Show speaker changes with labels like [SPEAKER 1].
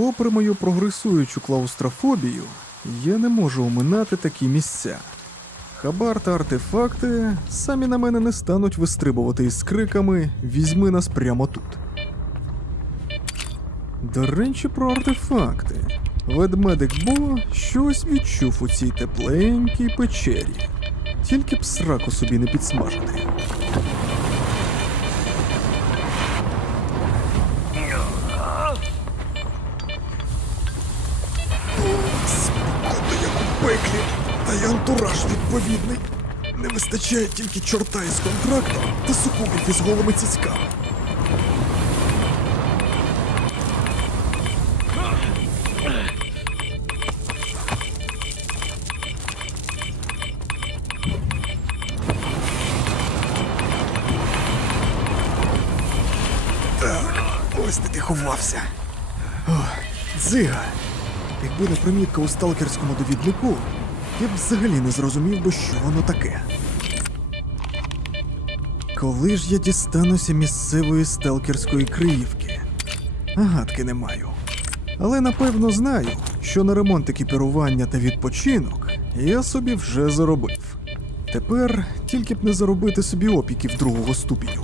[SPEAKER 1] попри мою прогресуючу клаустрофобію, я не можу оминати такі місця. Хабар та артефакти самі на мене не стануть вистрибувати із криками Візьми нас прямо тут. До речі, про артефакти. Ведмедик Бо щось відчув у цій тепленькій печері. Тільки б сраку собі не підсмажити. Пеклі, та й антураж відповідний. Не вистачає тільки чорта із контрактом та сукубів із голими цицьками. Так, ось де ти ховався. О, дзига. Якби не примітка у сталкерському довіднику, я б взагалі не зрозумів би, що воно таке. Коли ж я дістануся місцевої сталкерської криївки? Гадки не маю. Але напевно знаю, що на ремонт екіпірування та відпочинок я собі вже заробив. Тепер тільки б не заробити собі опіків другого ступеню.